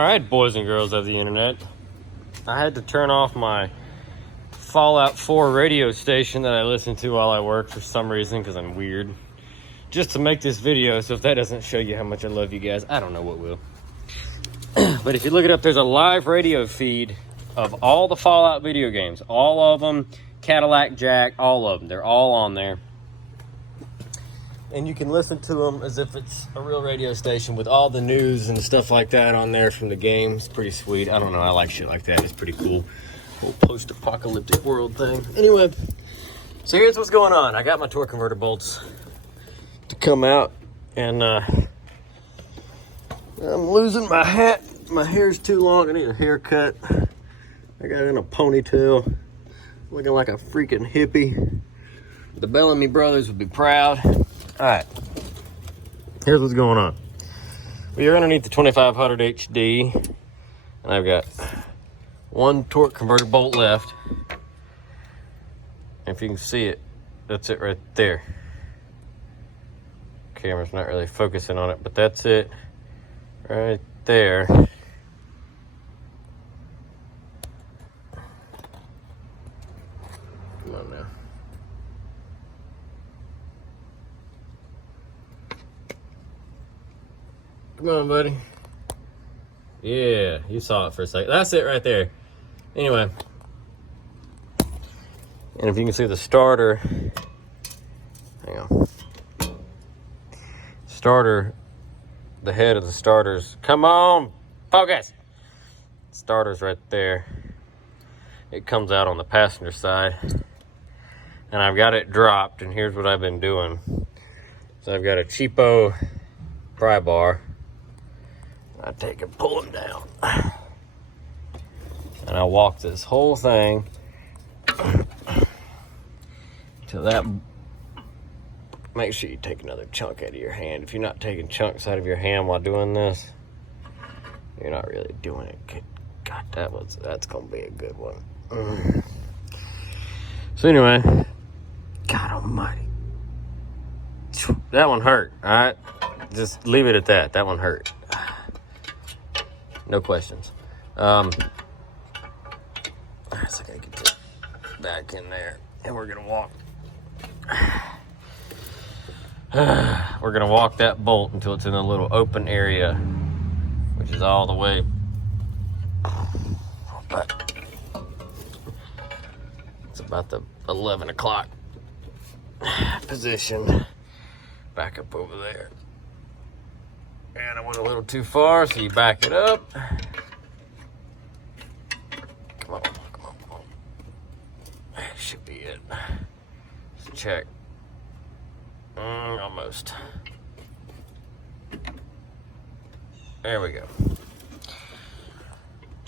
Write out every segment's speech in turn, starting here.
Alright, boys and girls of the internet, I had to turn off my Fallout 4 radio station that I listen to while I work for some reason, because I'm weird, just to make this video. So if that doesn't show you how much I love you guys, I don't know what will. But if you look it up, there's a live radio feed of all the Fallout video games, all of them, Cadillac Jack, all of them. They're all on there. And you can listen to them as if it's a real radio station with all the news and stuff like that on there from the game. It's pretty sweet. I don't know. I like shit like that. It's pretty cool. Whole post-apocalyptic world thing. Anyway, so here's what's going on. I got my torque converter bolts to come out, and I'm losing my hat. My hair's too long. I need a haircut. I got it in a ponytail, looking like a freaking hippie. The Bellamy brothers would be proud. All right, here's what's going on. We are underneath the 2500 HD, and I've got one torque converter bolt left. And if you can see it, that's it right there. Camera's not really focusing on it, but that's it right there. Come on now. Come on, buddy. Yeah, you saw it for a second. That's it right there. Anyway. And if you can see the starter, hang on. Starter, the head of the starter's, come on, focus. Starter's right there. It comes out on the passenger side. And I've got it dropped, and here's what I've been doing. So I've got a cheapo pry bar. I take and pull them down. And I walk this whole thing to that. Make sure you take another chunk out of your hand. If you're not taking chunks out of your hand while doing this, you're not really doing it. God, that's gonna be a good one. So anyway, God almighty. That one hurt, all right? Just leave it at that. That one hurt. No questions. Alright, so I gotta get this back in there, and we're gonna walk. We're gonna walk that bolt until it's in a little open area, which is all the way. But it's about the 11 o'clock position. Back up over there. And I went a little too far, so you back it up. Come on. That should be it. Let's check. Almost. There we go.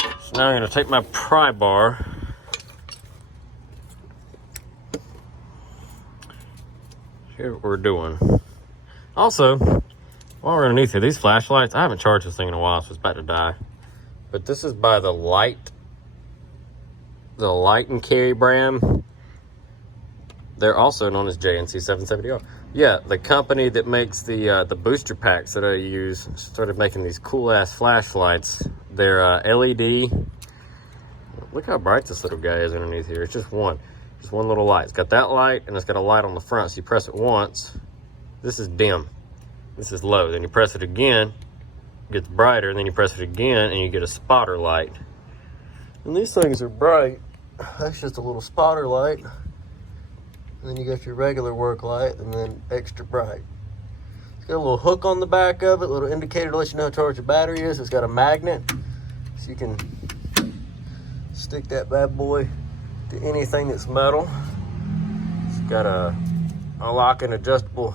So now I'm going to take my pry bar. Here's what we're doing. Also, while we're underneath here, these flashlights, I haven't charged this thing in a while, so it's about to die. But this is by the Light and Carry brand. They're also known as JNC 770R. Yeah, the company that makes the booster packs that I use started making these cool ass flashlights. They're LED. Look how bright this little guy is underneath here. It's just one little light. It's got that light, and it's got a light on the front. So you press it once. This is dim. This is low. Then you press it again, it gets brighter, and then you press it again, and you get a spotter light. And these things are bright. That's just a little spotter light. And then you got your regular work light, and then extra bright. It's got a little hook on the back of it, a little indicator to let you know how charged your battery is. It's got a magnet, so you can stick that bad boy to anything that's metal. It's got a lock and adjustable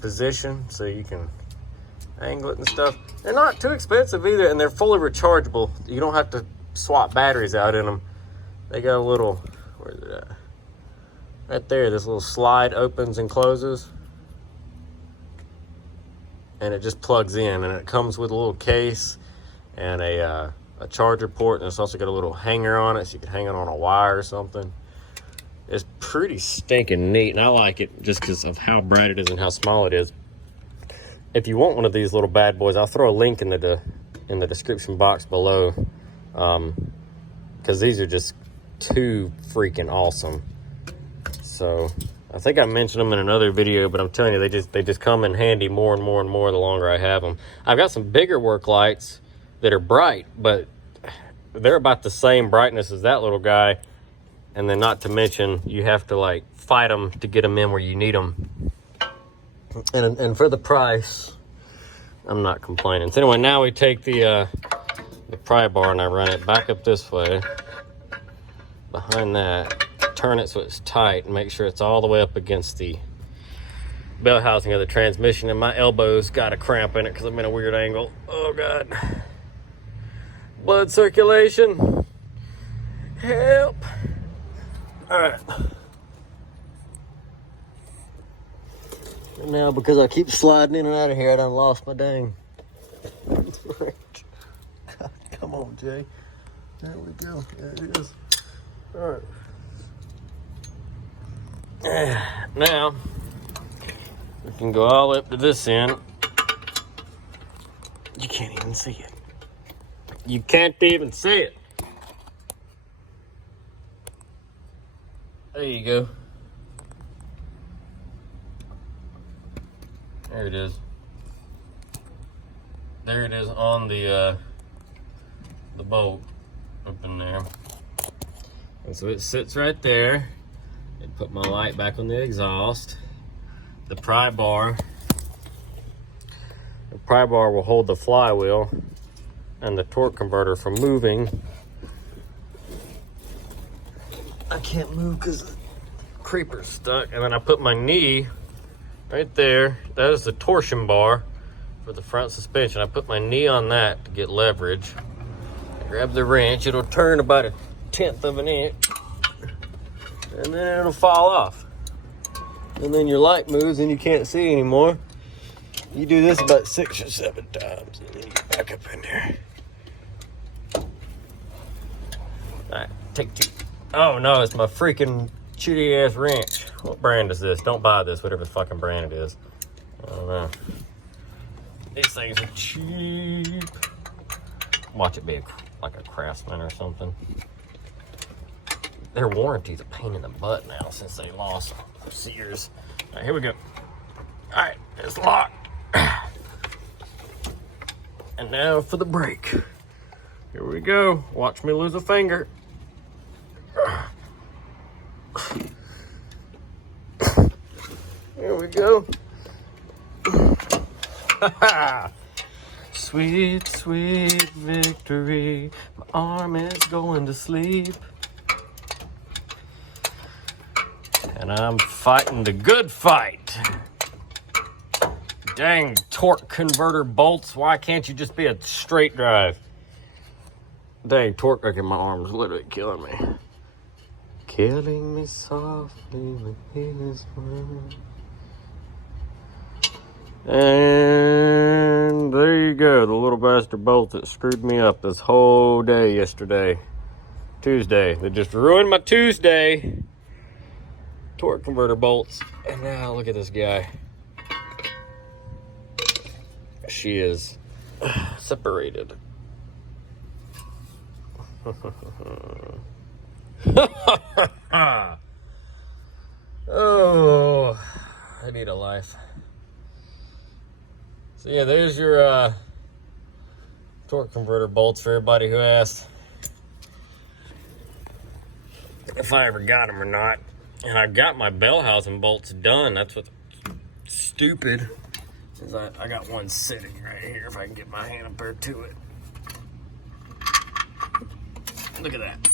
position, so you can angle it and stuff. They're not too expensive either, and they're fully rechargeable. You don't have to swap batteries out in them. They got a little, where is it at? Right there, this little slide opens and closes, and it just plugs in, and it comes with a little case and a charger port, and it's also got a little hanger on it, so you can hang it on a wire or something. It's pretty stinking neat, and I like it just because of how bright it is and how small it is. If you want one of these little bad boys, I'll throw a link in the in the description box below, because these are just too freaking awesome. So I think I mentioned them in another video, but I'm telling you, they just come in handy more and more and more the longer I have them. I've got some bigger work lights that are bright, but they're about the same brightness as that little guy. And then not to mention, you have to like fight them to get them in where you need them. And for the price, I'm not complaining. So anyway, now we take the pry bar and I run it back up this way, behind that, turn it so it's tight, and make sure it's all the way up against the belt housing of the transmission. And my elbow's got a cramp in it because I'm in a weird angle. Oh God. Blood circulation. Help. All right. And now, because I keep sliding in and out of here, I done lost my dang. God, come on, Jay. There we go. There it is. All right. Now, we can go all up to this end. You can't even see it. You can't even see it. There you go. There it is. There it is on the bolt up in there. And so it sits right there. And put my light back on the exhaust. The pry bar will hold the flywheel and the torque converter from moving. I can't move because the creeper's stuck. And then I put my knee right there. That is the torsion bar for the front suspension. I put my knee on that to get leverage. I grab the wrench. It'll turn about 1/10 of an inch. And then it'll fall off. And then your light moves and you can't see anymore. You do this about 6 or 7 times and then you get back up in there. Alright, take 2. Oh no, it's my freaking shitty ass wrench. What brand is this? Don't buy this, whatever fucking brand it is. I don't know. These things are cheap. Watch it be like a Craftsman or something. Their warranty's a pain in the butt now since they lost Sears. All right, here we go. All right, it's locked. And now for the brake. Here we go. Watch me lose a finger. Here we go. Sweet, sweet victory. My arm is going to sleep. And I'm fighting the good fight. Dang torque converter bolts. Why can't you just be a straight drive? Dang torque wrecking my arm is literally killing me. Killing me softly with his word. And there you go, the little bastard bolt that screwed me up this whole day yesterday. Tuesday. They just ruined my Tuesday. Torque converter bolts. And now look at this guy. She is separated. Oh, I need a life. So yeah, there's your torque converter bolts for everybody who asked if I ever got them or not. And I got my bell housing bolts done. That's what's stupid. Is I got one sitting right here if I can get my hand up there to it. Look at that.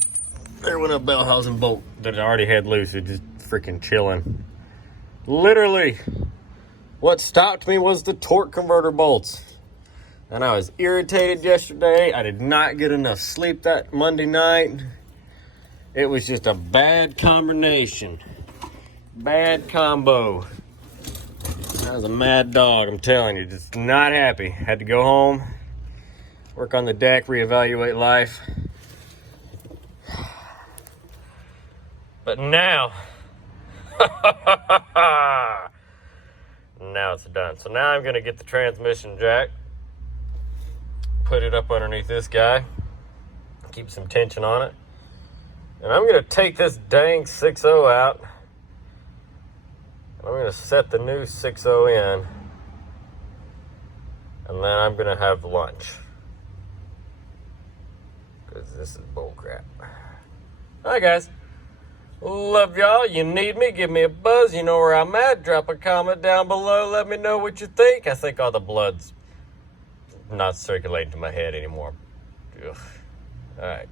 There went a bell housing bolt that I already had loose. It just freaking chilling. Literally, what stopped me was the torque converter bolts. And I was irritated yesterday. I did not get enough sleep that Monday night. It was just a bad combination. Bad combo. I was a mad dog, I'm telling you. Just not happy. Had to go home, work on the deck, reevaluate life. But now, now it's done. So now I'm gonna get the transmission jack, put it up underneath this guy. Keep some tension on it. And I'm going to take this dang 6.0 out. I'm going to set the new 6.0 in. And then I'm going to have lunch. Because this is bullcrap. Alright guys. Love y'all. You need me, give me a buzz. You know where I'm at. Drop a comment down below. Let me know what you think. I think all the blood's not circulating to my head anymore. Ugh. Alright.